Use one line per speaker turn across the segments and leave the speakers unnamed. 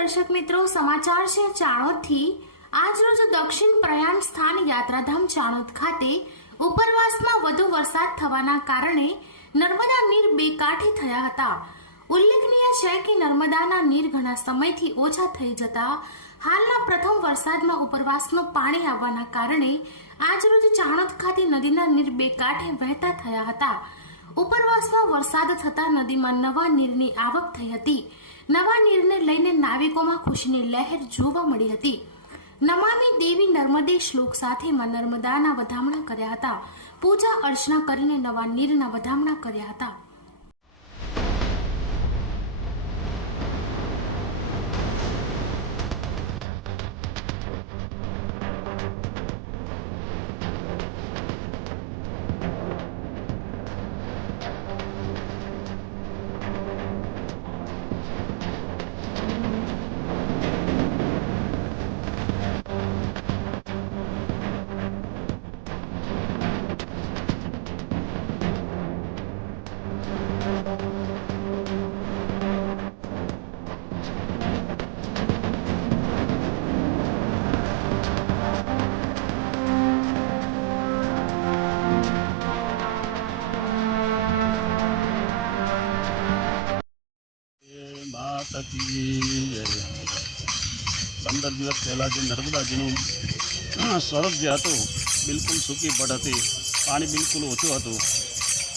દર્શક મિત્રો, સમાચાર છે ચાણોદથી. આજરોજ દક્ષિણ પ્રયાણ સ્થાન યાત્રાધામ ચાણોદ ખાતે ઉપરવાસમાં વધુ વરસાદ થવાના કારણે નર્મદા નીર બે કાંઠે થયા હતા. ઉલ્લેખનીય છે કે નર્મદાના નીર ઘણા સમયથી ઓછા થઈ જતા હાલના પ્રથમ વરસાદમાં ઉપરવાસનું પાણી આવવાના કારણે આજરોજ ચાણોદ ખાતે નદીના નીર બે કાંઠે વહેતા થયા હતા. ઉપરવાસમાં વરસાદ થતા નદીમાં નવા નીરની આવક થઈ હતી. નવા નીરને લઈને નાવિકોમાં ખુશીની લહેર જોવા મળી હતી. નમામી દેવી નર્મદે શ્લોક સાથે માં નર્મદાના વધામણા કર્યા હતા. પૂજા અર્ચના કરીને નવા નીરના વધામણા કર્યા હતા.
પંદર દિવસ પહેલાં જે નર્મદાજીનું સ્વરૂપ જે હતું, બિલકુલ સૂકી પડ હતી, પાણી બિલકુલ ઓછું હતું.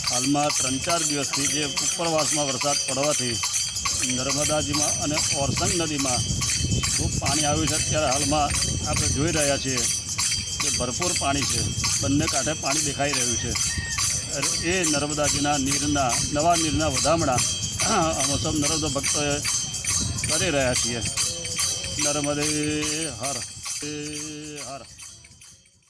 હાલમાં ત્રણ ચાર દિવસથી જે ઉપરવાસમાં વરસાદ પડવાથી નર્મદાજીમાં અને ઓરસંગ નદીમાં ખૂબ પાણી આવ્યું છે. અત્યારે હાલમાં આપણે જોઈ રહ્યા છીએ કે ભરપૂર પાણી છે. બંને કાંઠે પાણી દેખાઈ રહ્યું છે. એ નર્મદાજીના નીરના, નવા નીરના વધામણા અમે સૌ નર્મદા ભક્તોએ કરી રહ્યા છીએ. નર્મદે હર એ